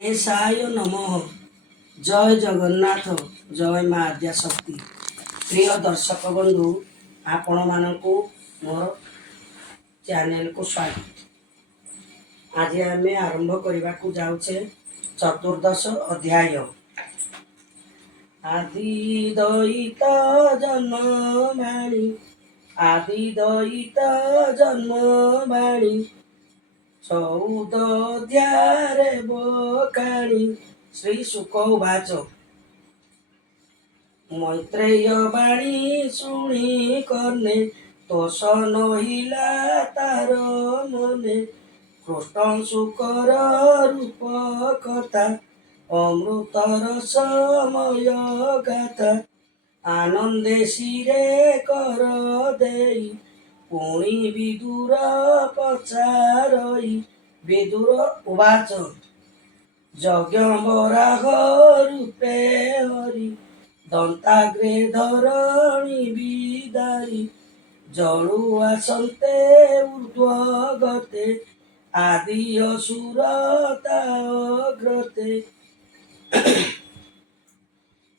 गणेशाय नमः। जय जगन्नाथ, जय माँ आद्याशक्ति। प्रिय दर्शक बंधु, आपण मानकु मोर चैनल को स्वागत। आज आम आरंभ करने को जाऊे चतुर्दश अध्याय। आदि दैत जन्म बाणी, आदि दैत जन्म बाणी, 14 अध्याये बकाणी। श्री शुक उवाच। मैत्रेय बाणी शुणी कर्णे, तोष नहिला तार मने। कृष्ण शुकर रूप कथा, अमृतर समय गाथा। आनंदे शिरे कर देई, पुणी विदुर पचारई। विदुर उवाच। यज्ञ वराह रूपे हरि, दंताग्रे धरणी विदारी। जलु आसन्ते ऊर्ध्वगते, आदि असुरता अग्रते।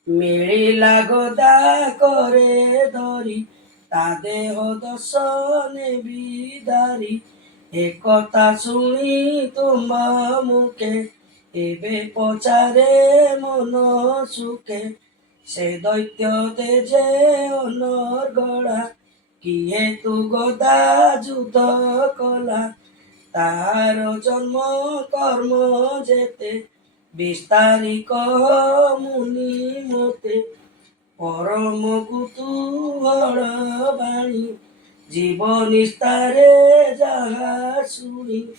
मिलिला गदा करे धरी, ता देह दर्शने विदारी। एकता शुणी तुम मुखे, एबे पचारे मन सुखे। से दैत्य तेजे अनर्गला, किए तु गदा युद्ध कला। तार जन्म कर्म जेते, विस्तारी कह मुनि मोते। परम कुतूहल बाणी, जीव निस्तारे जहा शुणी।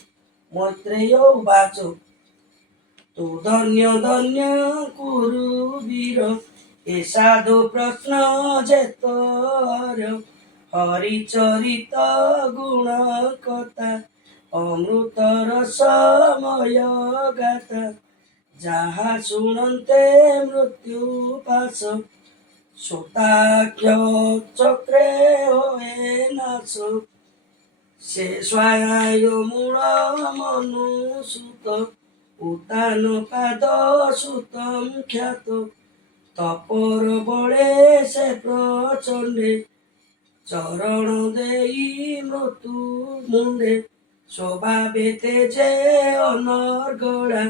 मैत्रेय उवाच। तु धन्य धन्य कुरु वीर, ए साधु प्रश्न जेतर। हरिचरित गुण कथा, अमृतर समय गाथा। जहा शुणन्ते मृत्यु पाश, श्रोताख्य चक्रे होए नाश। से स्वाय मूल मनुसुत, उतान पाद सुतम ख्यात। तपर बळे से प्रचंडे, चरण देई मृत्यु मुंडे। स्वभावे तेजे अनर्गला,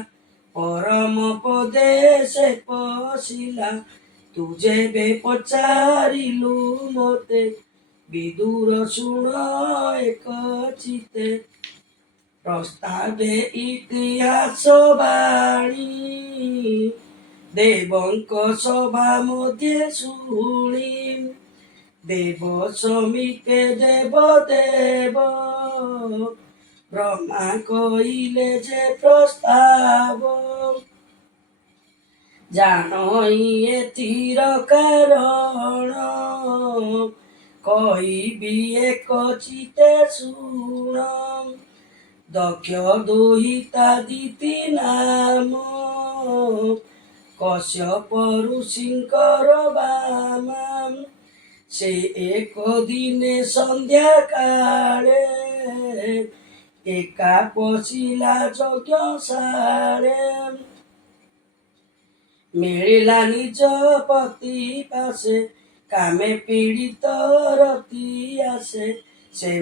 परम पदे से पशिला। तुझे बे पचारिलु मते, विदुर शुण एक चिते। प्रस्तावे इतिहास बाणी, देवंक सभा मध्ये शुणी। देव समीपे देव देव, ब्रह्मा कहिले जे प्रस्ताव। जानई एथिर कारण, कहिबी एक चिते शुण। दक्ष दुहिता दिति नाम, कश्यप ऋषिंकर बामा। से एक दिने संध्या काले, एका पशिला यज्ञशाळे। मिलिला निज पति पासे, कामे पीड़ित रति आसे। से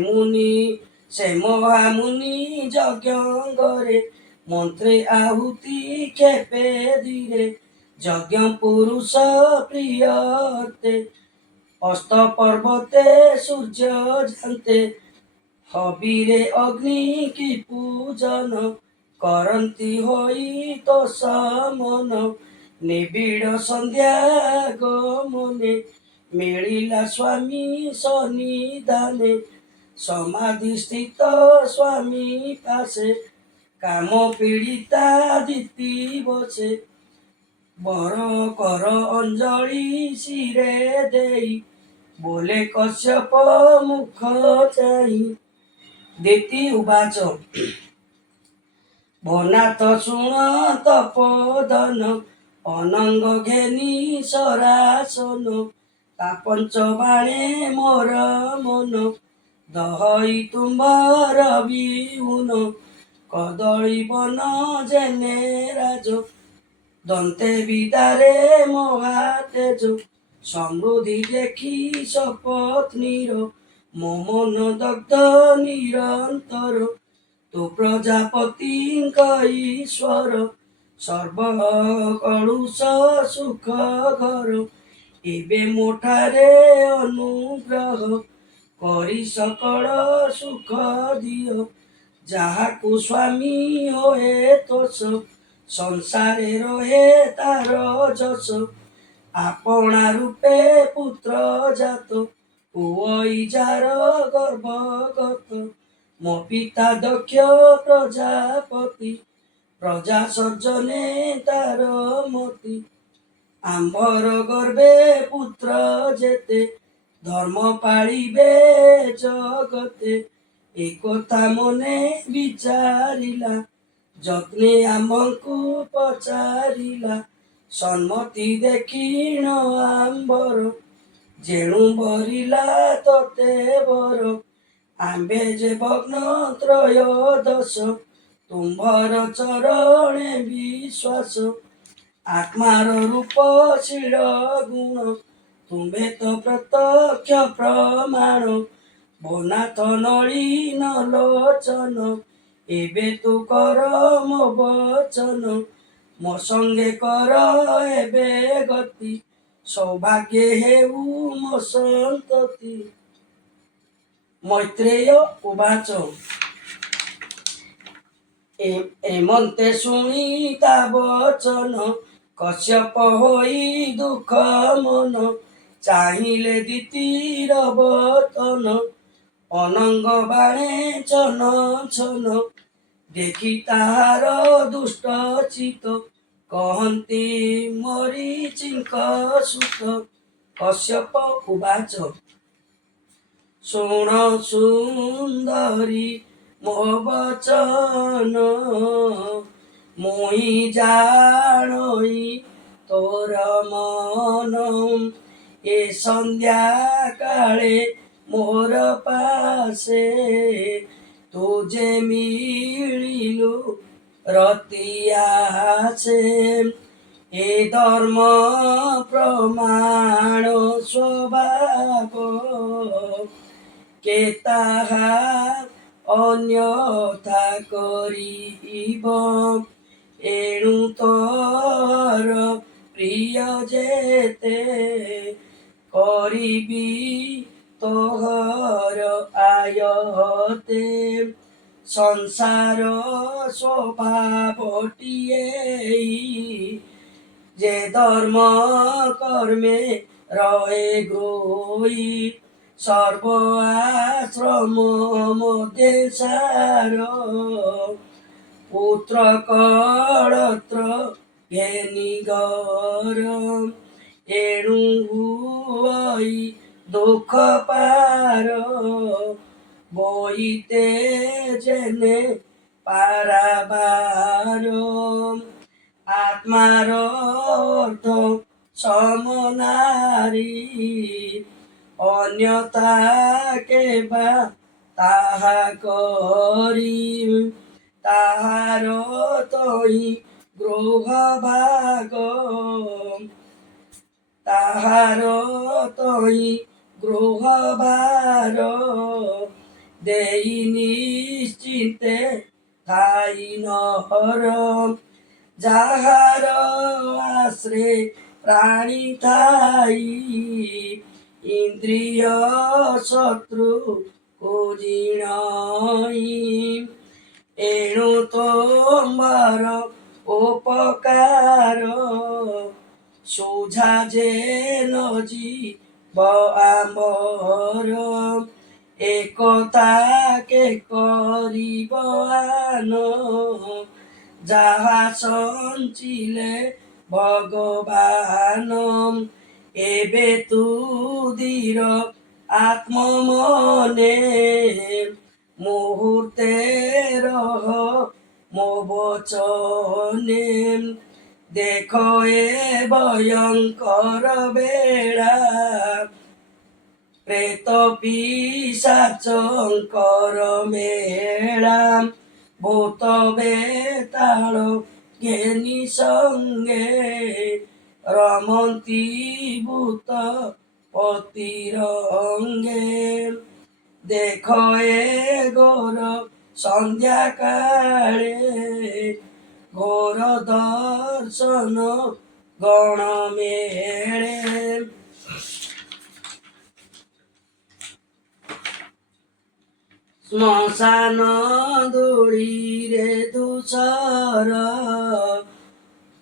महामुनि यज्ञ करे, मंत्रे आहुति खेपे धीरे। यज्ञ पुरुष प्रियते, अस्त पर्वते सूर्य जानते। हबिरे अग्नि की पूजन, करंती होई तो समन। निबिड़ संध्या गमने, मिलिला स्वामी सन्निधाने। समाधि स्थित स्वामी पासे, काम पीड़िता दिति बसे। बर कर अंजलि शिरे देई, बोले कश्यप मुख चाही। दिति उवाच। भनाथ शुण तपोधन, अनंग घेनी सरासन। ता पंच बाणे मोर मन, दहई तुम्बर विहुन। କଦଳୀ ବନ ଯେନେ ରାଜ ଦନ୍ତେ ବିଦାରେ ମହାତେଜ ସମୃଦ୍ଧି ଦେଖି ସପତ୍ନୀର ମୋ ମନ ଦଗ୍ଧ ନିରନ୍ତର ତୁ ପ୍ରଜାପତିଙ୍କ ଈଶ୍ୱର ସର୍ବ କଳୁଷ ସୁଖ ଘର ଏବେ ମୋଠାରେ ଅନୁଗ୍ରହ କରି ସକଳ ସୁଖ ଦିଅ ଯାହାକୁ ସ୍ୱାମୀ ହୋଏ ତୋଷ ସଂସାରେ ରହେ ତାର ଯଶ ଆପଣା ରୂପେ ପୁତ୍ର ଜାତ ପୁଅ ଇଜାର ଗର୍ଭଗତ ମୋ ପିତା ଦକ୍ଷ ପ୍ରଜାପତି ପ୍ରଜା ସର୍ଜନେ ତାର ମତି ଆମ୍ଭର ଗର୍ଭେ ପୁତ୍ର ଯେତେ ଧର୍ମ ପାଳିବେ ଜଗତେ ଏକଥା ମନେ ବିଚାରିଲା ଯତ୍ନେ ଆମ୍ଭଙ୍କୁ ପଚାରିଲା ସମ୍ମତି ଦେଖିଣ ଆମ୍ବର ଯେଣୁ ବରିଲା ତତେ ବର ଆମ୍ଭେ ଯେ ଭଗ୍ନ ତ୍ରୟୋଦଶ ତୁମ୍ଭର ଚରଣେ ବିଶ୍ୱାସ ଆତ୍ମାର ରୂପ ଶିଳ ଗୁଣ ତୁମ୍ଭେ ତ ପ୍ରତ୍ୟକ୍ଷ ପ୍ରମାଣ ବନାଥ ନଳିନ ଲୋଚନ ଏବେ ତୁ କର ମୋ ବଚନ ମୋ ସଙ୍ଗେ କର ଏବେ ଗତି ସୌଭାଗ୍ୟ ହେଉ ମୋ ସନ୍ତତି ମୈତ୍ରେୟ ଉବାଚ ଏମନ୍ତେ ଶୁଣି ତା ବଚନ କଶ୍ୟପ ହୋଇ ଦୁଃଖ ମନ ଚାହିଁଲେ ଦିତିର ବତନ ଅନଙ୍ଗ ବାଣେ ଛନ ଛନ ଦେଖି ତାହାର ଦୁଷ୍ଟ ଚିତ କହନ୍ତି ମରିଚିଙ୍କ ସୁତ କଶ୍ୟପ ଉବାଚ ଶୁଣ ସୁନ୍ଦରୀ ମୋ ବଚନ ମୁହିଁ ଜାଣଇ ତୋର ମନ ଏ ସନ୍ଧ୍ୟା କାଳେ ମୋର ପାଶେ ତୁ ଯେ ମିଳିଲୁ ରତିଆସେ ଏ ଧର୍ମ ପ୍ରମାଣ ସ୍ୱଭାବ କେ ତାହା ଅନ୍ୟଥା କରିବ ଏଣୁ ତୋର ପ୍ରିୟ ଯେତେ କରିବି ତୋହର ଆୟତେ ସଂସାର ସ୍ୱଭାବଟିଏ যে ধর্ম কর্মে রয়ে গ্রহী সর্ব আশ্রম মধ্যে সার পুত্র কড়ত্র ঘেনি গর এণু হুই দুঃখ পার বইতে জেনে পারাবার আত্মার অর্থ সমনারী অন্যতা কেবা তাহা করি তাহার তৈ গ্রহ ভাগ তাহার তৈ গ্রহ ভার দেই নিশ্চিন্তে থাই নহর যাহার আশ্রে প্রাণী থাই ইন্দ্রিয় শত্রু কুজিণই এণু তোমার উপকার সোঝা যেন জীব আম্বর একতাকে করিব আন যাহা সঞ্চিলে ভগবান এবে তুদির আত্মমনে মুহূর্তে রহ মো বচনে দেখো এ ভয়ঙ্কর বেড়া প্রেত পিশাচঙ্কর মেলা ভূত বেতাল জ্ঞানী সঙ্গে রমন্তি ভূত পতিরঙ্গে দেখো এ গোর সন্ধ্যাকালে ঘোর দর্শন গণ মেলে শ্মশান ধূলিরে ধূসর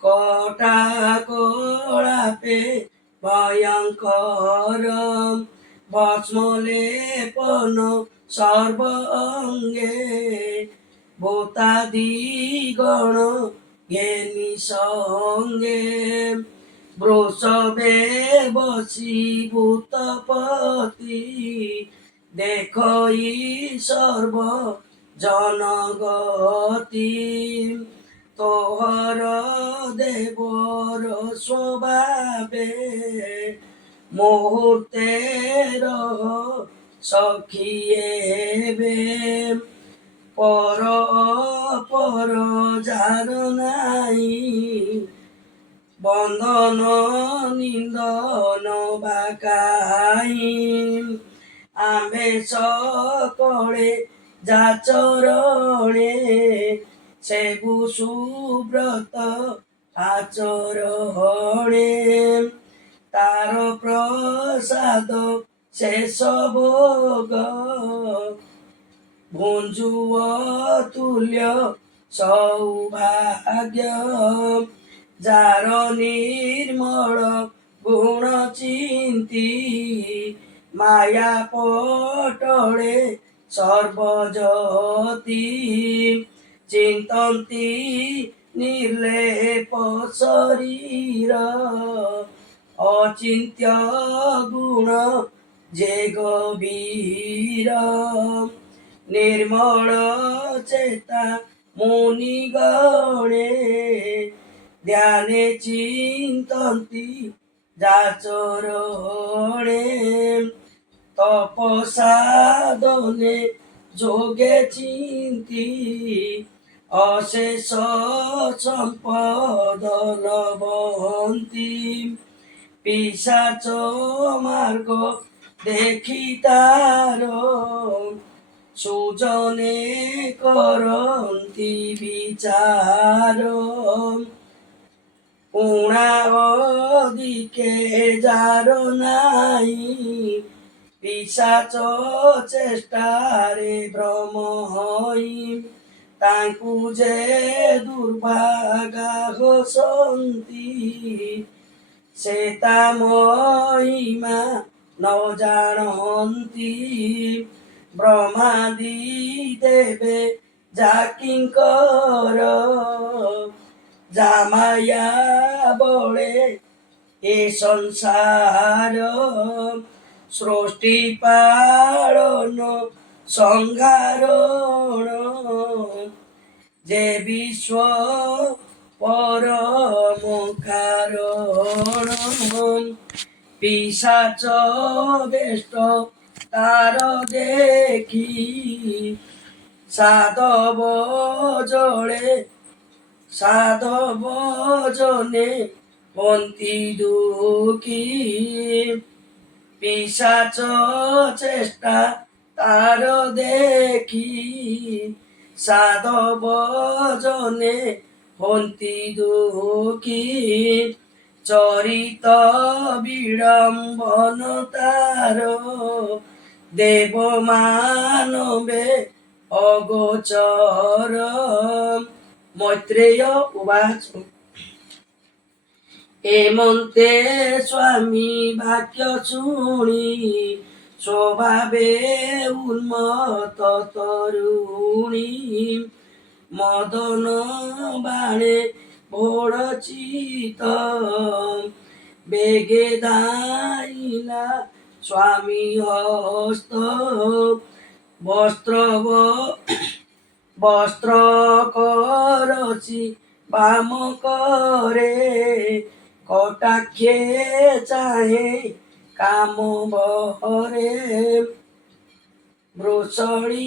কটা কলাপে ভয়ঙ্কর ভস্ম লেপন সর্ব অঙ্গে ভূতাদি গণ জ্ঞানী সঙ্গে বৃষভে বসি ভূতপতি দেখো সর্ব জনগতি তোহর দেবর স্বভাবে মুহূর্তের সখিয়েবে পর পর যার নাই বন্ধন নিন্দন বাকাই আম্ভে সকলে যাচরণে সেবু সুব্রত আচরণে তার প্রসাদ শেষ ভোগ ভঞ্জু তুল্য সৌভাগ্য যার নির্মল গুণ চিন্তি মায়া পটলে সর্বজতি চিন্তন্তি নির্লেপ শরীর অচিন্ত্য গুণ যে গভীর নির্মল চেতা মুনিগণে ধ্যানে চিন্তন্তি যাচরণে তপসাধনে যোগে চিন্তি অশেষ সম্পদ লভন্তি পিশাচ মার্গ দেখি তার সুজনে করন্তি বিচার উণা দিকে যার নাই পিশাচ চেষ্টারে ভ্রম হই ତାଙ୍କୁ ଯେ ଦୁର୍ଭାଗା ଘୋଷନ୍ତି ସେ ତା ମହିମା ନ ଜାଣନ୍ତି ବ୍ରହ୍ମାଦି ଦେବେ ଯାକିଙ୍କର ଜାମାୟା ବଳେ ଏ ସଂସାର ସୃଷ୍ଟି ପାଳନ সংহারণ যে বিশ্ব পরম কারণ পিশাচ বেষ্ট তার দেখি সাধব জনে পন্থী দুঃখী পিশাচ চেষ্টা তার দেখি সাধব জনে হন্তি দুঃখী চরিত বিড়ম্বন তার দেব মানবে অগোচর মৈত্রেয় উবাচ এমন্তে স্বামী বাক্য শুনি স্বভাবে উন্মত তরুণী মদন বাণে ভোড়চিত বেগে দাইলা স্বামী হস্ত বস্ত্র করছি বাম করে কটাক্ষে চাহে কাম বহরে ବ୍ରୋଷଳି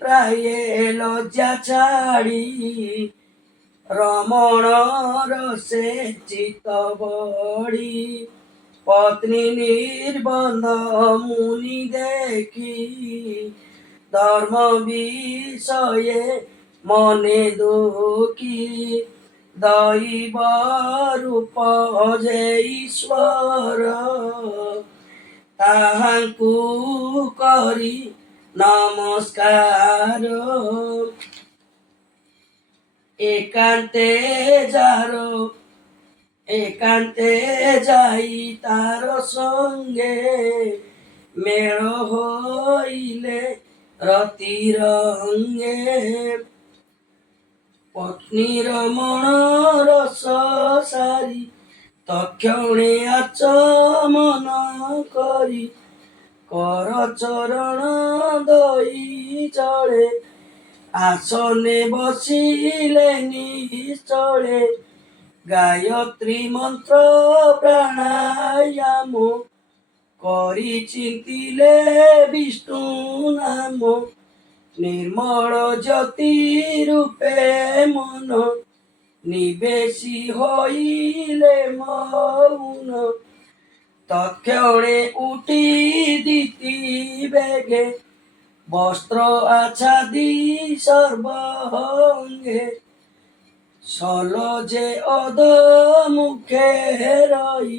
ପ୍ରାୟେ ଲଜ୍ଜା ଛାଡ଼ି ରମଣର ସେ ଚିତ ବଢ଼ି ପତ୍ନୀ ନିର୍ବନ୍ଧ ମୁନି ଦେଖି ଧର୍ମ ବିଷয়ে ମନେ ଦୁଃଖୀ ଦୈବ ରୂପ ଯେ ଈଶ୍ୱର ତାହାଙ୍କୁ କରି ନମସ୍କାର ଏକାନ୍ତେ ଯାଇ ତାର ସଙ୍ଗେ ମେଳ ହୋଇଲେ ରତି ରଙ୍ଗେ ପତ୍ନୀର ମଣରସ ସାରି ତକ୍ଷଣେ ଆଚମନ କରି କର ଚରଣ ଦଇ ଚଳେ ଆସନେ ବସିଲେ ନିଶ୍ଚଳେ ଗାୟତ୍ରୀ ମନ୍ତ୍ର ପ୍ରାଣାୟାମ କରି ଚିନ୍ତିଲେ ବିଷ୍ଣୁ ନାମ ନିର୍ମଳ ଜ୍ୟୋତି ରୂପେ ମନ ନିବେଶୀ ହୋଇଲେ ମୌନ তৎক্ষণে উঠি দিতি বেগে বস্ত্র আচ্ছাদি সর্বঙ্গে সলজে অদ মুখে রই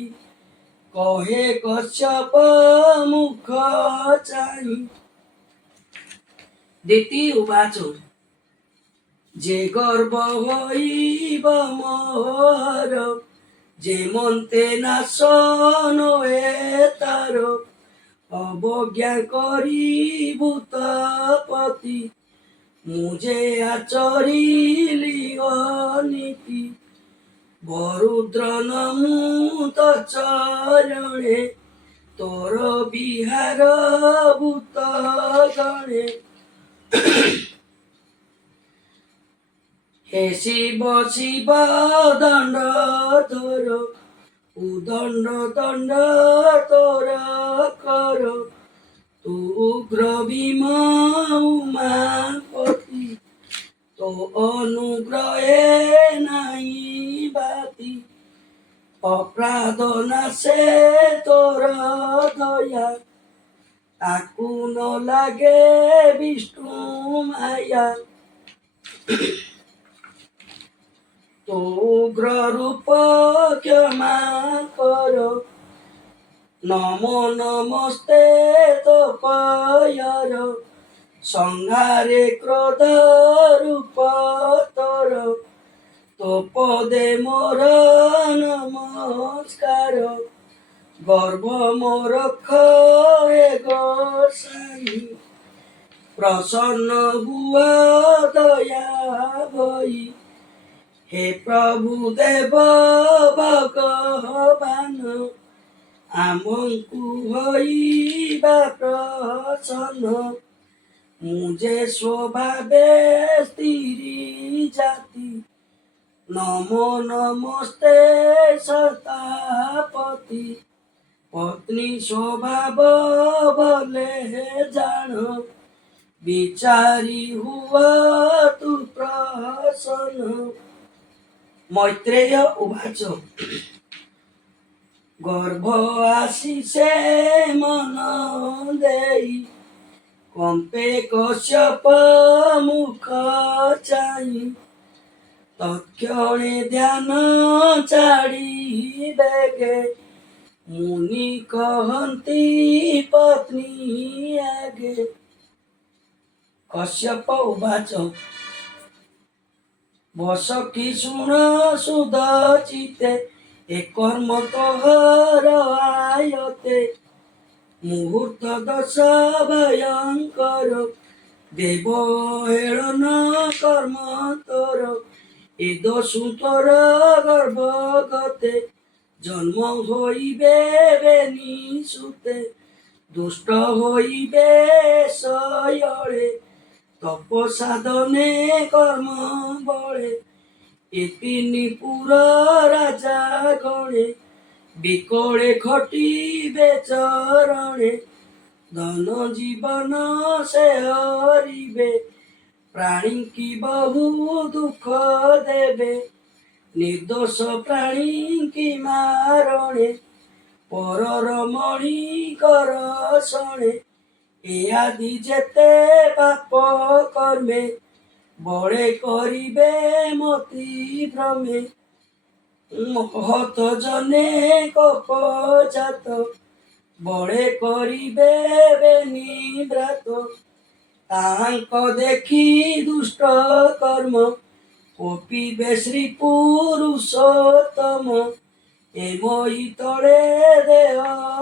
কহে কশ্যপ মুখ চাই দিতি উবাচ যে গর্ব হইব মোর যে মন্তে নাশন এ তার অবজ্ঞা করি ভূতপতি মুঝে আচরিলি অনীতি বরুদ্র নমুত চরণে তোর বিহার ভূত গণে হে শিব শিব দণ্ড তোর উদণ্ড দণ্ড তোর কর তু উগ্র ভীম উমাপতি তো অনুগ্রহে নাই বাতি অপরাধ নাশে তোর দয়া তাকু ন লাগে বিষ্ণু মায়া তো উগ্র রূপ ক্ষমা কর নমো নমস্তে তো পয়র সংহারে ক্রোধ রূপ তোর তো পদে মোর নমস্কার গর্ভ মোর ক্ষয়ে গোসাই প্রসন্ন হুয়া দয়া ভই হে প্রভু দেব ভগবান আমଙ୍କୁ হইবা প্রসন্ন মুঝে স্বভাবে স্ত্রী জাতি নমো নমস্তে সতাপতি পত্নী স্বভাব বলে জান বিচারি হুয়া তু প্রসন্ন মৈত্রেয় উবাচ গর্ভ আসিছে মন দেই কম্পে কশ্যপ মুখ চাই তৎক্ষণে ধ্যান ছাড়ি বেগে মুনি কহନ୍ତି পত্নী আগে কশ্যপ উবাচ বস কি শুণ সুদ চিতে এ কর্ম তোহর আয়তে মুহূর্ত দশ ভয়ঙ্কর দেব হেళন কর্ম তোর এ দোষু তোর গর্ভগতে জন্ম হইবে বেনি সুতে দুষ্ট হইবে সয়লে তপ সাধনে কর্ম বলে এ তিনি পুর রাজা গণে বিকলে ঘটিবে চরণে ଧନ ଜୀବନ ସେ ହରିବେ, ପ୍ରାଣୀ କି ବହୁ ଦୁଃଖ ଦେବେ। ନିର୍ଦ୍ଦୋଷ ପ୍ରାଣୀ କି ମାରଣେ, ପରର ମଣିଙ୍କର ଶଣେ। ଏ ଆଦି ଯେତେ ପାପ କର୍ମେ, ବଳେ କରିବେ ମତି ଭ୍ରମେ। ମହତ ଜନେ କପଜାତ, ବଳେ କରିବେ ବେନିବ୍ରାତ। ତାହାଙ୍କ ଦେଖି ଦୁଷ୍ଟ କର୍ମ, କୋପିବେ ଶ୍ରୀ ପୁରୁଷୋତ୍ତମ। ଏ ମହି ତଳେ ଦେହ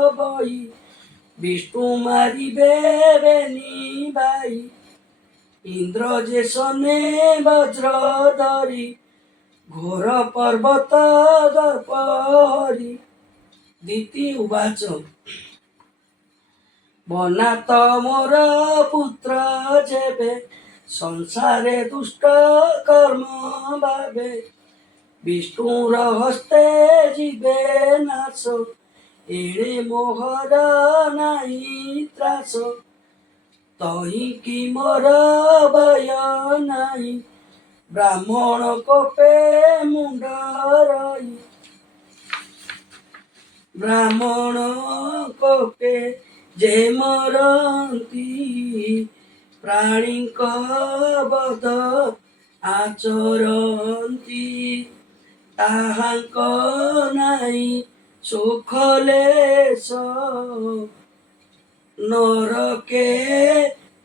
ବହି, ବିଷ୍ଣୁ ମାରିବେ ବେନିବାଇ। ଇନ୍ଦ୍ର ଯେ ଶନେ ବଜ୍ର ଧରି, ଘୋର ପର୍ବତ ଦର୍ପ ହରି। ଦିତି ଉବାଚ ବନାତ ମୋର ପୁତ୍ର ଯେବେ, ସଂସାରେ ଦୁଷ୍ଟ କର୍ମ ଭାବେ। ବିଷ୍ଣୁର ହସ୍ତେ ଯିବେ ନାଶ, ଏଣେ ମୋହର ନାହିଁ ତ୍ରାସ। ତହିଁ କି ମୋର ଭୟ ନାହିଁ, ବ୍ରାହ୍ମଣ କୋପେ ମୁଣ୍ଡ ରହି। ବ୍ରାହ୍ମଣ କୋପେ ଯେ ମରନ୍ତି, ପ୍ରାଣୀଙ୍କ ବଧ ଆଚରନ୍ତି। ତାହାଙ୍କ ନାହିଁ ସୁଖ ଲେଶ, ନରକେ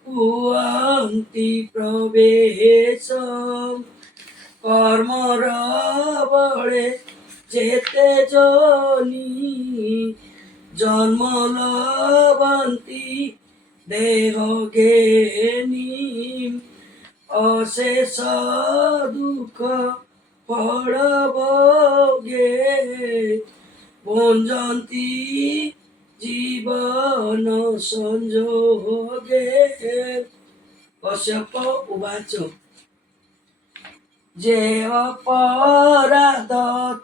ହୁଅନ୍ତି ପ୍ରବେଶ। କର୍ମର ବଳେ ଯେତେ ଜନି, ଜନ୍ମ ଲବନ୍ତି ଦେହ ଘେନି। ଅଶେଷ ଦୁଃଖ ଫଳ ଭୋଗେ, ଭଞ୍ଜନ୍ତି ଜୀବନ ସଂଯୋଗେ। କଶ୍ୟପ ଉବାଚ ଯେ ଅପରାଧ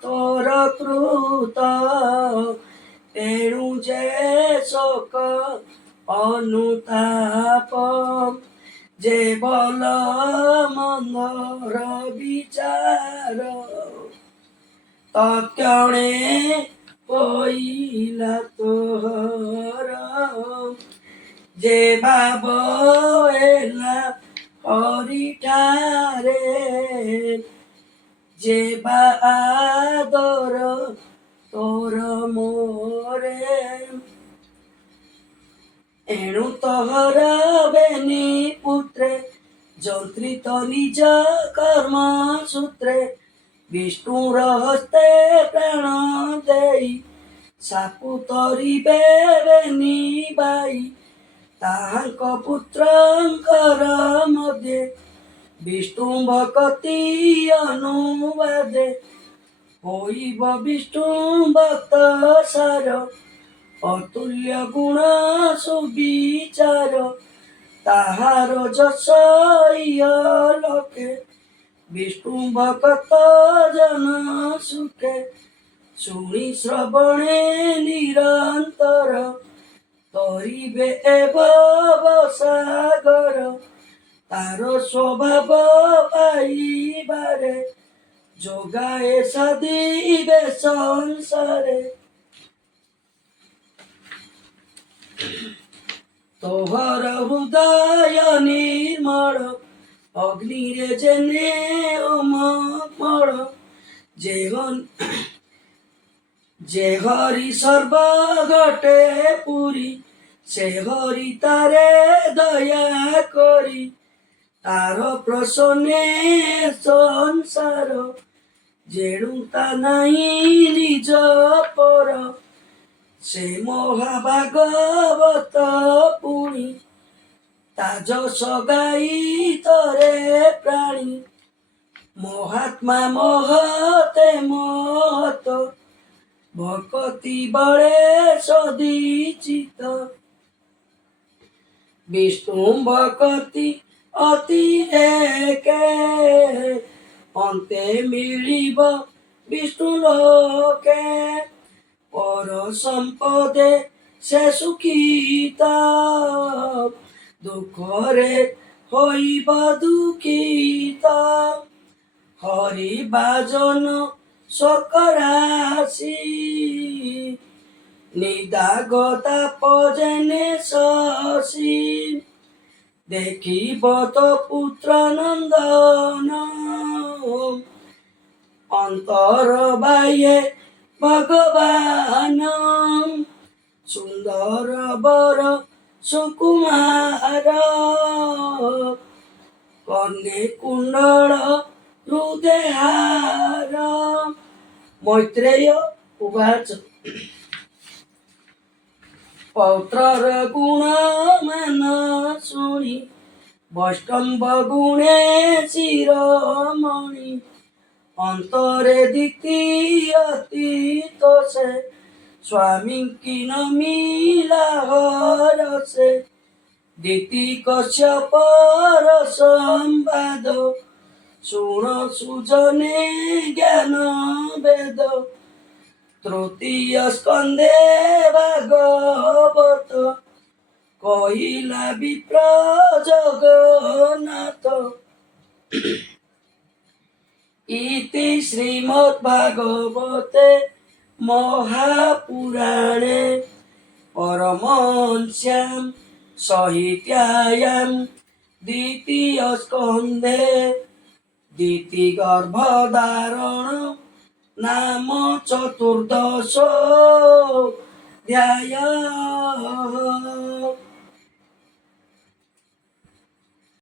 ତୋର କୃତ, ତେଣୁ ଯେ ଶୋକ ଅନୁତାପ। ଯେ ଭଲ ମନ୍ଦର ବିଚାର, ତତ୍କ୍ଷଣେ ହୋଇଲା ତୋହର। ଯେ ଭାବ ହେଲା ହରିଠାରେ, ଯେ ବା ଆଦର ତୋର ମୋରେ। ଏଣୁ ତୋହର ବେନି ପୁତ୍ରେ, ଯନ୍ତ୍ରିତ ନିଜ କର୍ମ ସୂତ୍ରେ। ବିଷ୍ଣୁର ହସ୍ତେ ପ୍ରାଣ ଦେଇ, ସାପୁ ତରିବେ ବେନିବାଇ। ତାହାଙ୍କ ପୁତ୍ରଙ୍କର ମଧ୍ୟେ, ବିଷ୍ଣୁ ଭକତି ଅନୁବାଦେ। ହୋଇବ ବିଷ୍ଣୁ ଭକ୍ତ ସାର, ଅତୁଲ୍ୟ ଗୁଣ ସୁବିଚାର। ତାହାର ଯଶ ଇହଲୋକେ, ବିଷ୍ଣୁ ଭକ୍ତ ଜନ ସୁଖେ। ଶୁଣି ଶ୍ରବଣେ ନିରନ୍ତର, ତରିବେ ଏ ଭବ ସାଗର। ତାର ସ୍ୱଭାବ ପାଇବାରେ, ଯୋଗାଏ ସାଧିବେ ସଂସାରେ। ତୋହର ହୃଦୟ ନିର୍ମଳ, ଅଗ୍ନିରେ ଯେନେ ହୋମମଳ। ଯେ ହରି ସର୍ବ ଘଟେ ପୁରୀ, ସେ ହରି ତାରେ ଦୟା କରି। ତାର ପ୍ରସନ୍ନେ ସଂସାର, ଯେଣୁ ତା ନାହିଁ ନିଜ ପର। ସେ ମହାଭାଗବତ ପୁଣି, ତା ଯଶ ଗାଇ ତରେ ପ୍ରାଣୀ। ମହାତ୍ମା ମହତେ ମହତ, ଭକତି ବଳେ ସଦିଚିତ। ବିଷ୍ଣୁ ଭକତି ଅତି ଏକେ, ଅନ୍ତେ ମିଳିବ ବିଷ୍ଣୁ ଲୋକେ। ପର ସମ୍ପଦେ ସେ ସୁଖିତା ଦୁଃଖରେ ହୋଇବ ଦୁଃଖିତା হরি বাজন সকরাশি নিদাগতা পজনে শশী দেখিব তো পুত্র নন্দন অন্তর বায়ে ভগবান সুন্দর বর সুকুমার কর্ণে কুণ্ডଳ ହୃଦହାର ମୈତ୍ରେୟ ଉବାଚ ପୌତ୍ରର ଗୁଣ ମାନ ଶୁଣି ବୈଷ୍ଣବ ଗୁଣେ ଶିରୋମଣି ଅନ୍ତରେ ଦ୍ୱିତୀୟ ସେ ସ୍ୱାମୀ କି ନ ମିଲା ହରସେ ଦିତି କଶ୍ୟପର ସମ୍ବାଦ ଶୁଣ ସୁଜନେ ଜ୍ଞାନ ବେଦ ତୃତୀୟ ସ୍କନ୍ଧେ ଭାଗବତ କହିଲା ବିପ୍ର ଜଗନ୍ନାଥ ଇତି ଶ୍ରୀମଦ୍ ଭାଗବତେ ମହାପୁରାଣେ ପରମହଂସ୍ୟାମ୍ ସଂହିତାୟାମ୍ ଦ୍ୱିତୀୟ ସ୍କନ୍ଧେ ଦିତି ଗର୍ଭଧାରଣ ନାମ ଚତୁର୍ଦ୍ଦଶ ଧ୍ୟାୟ।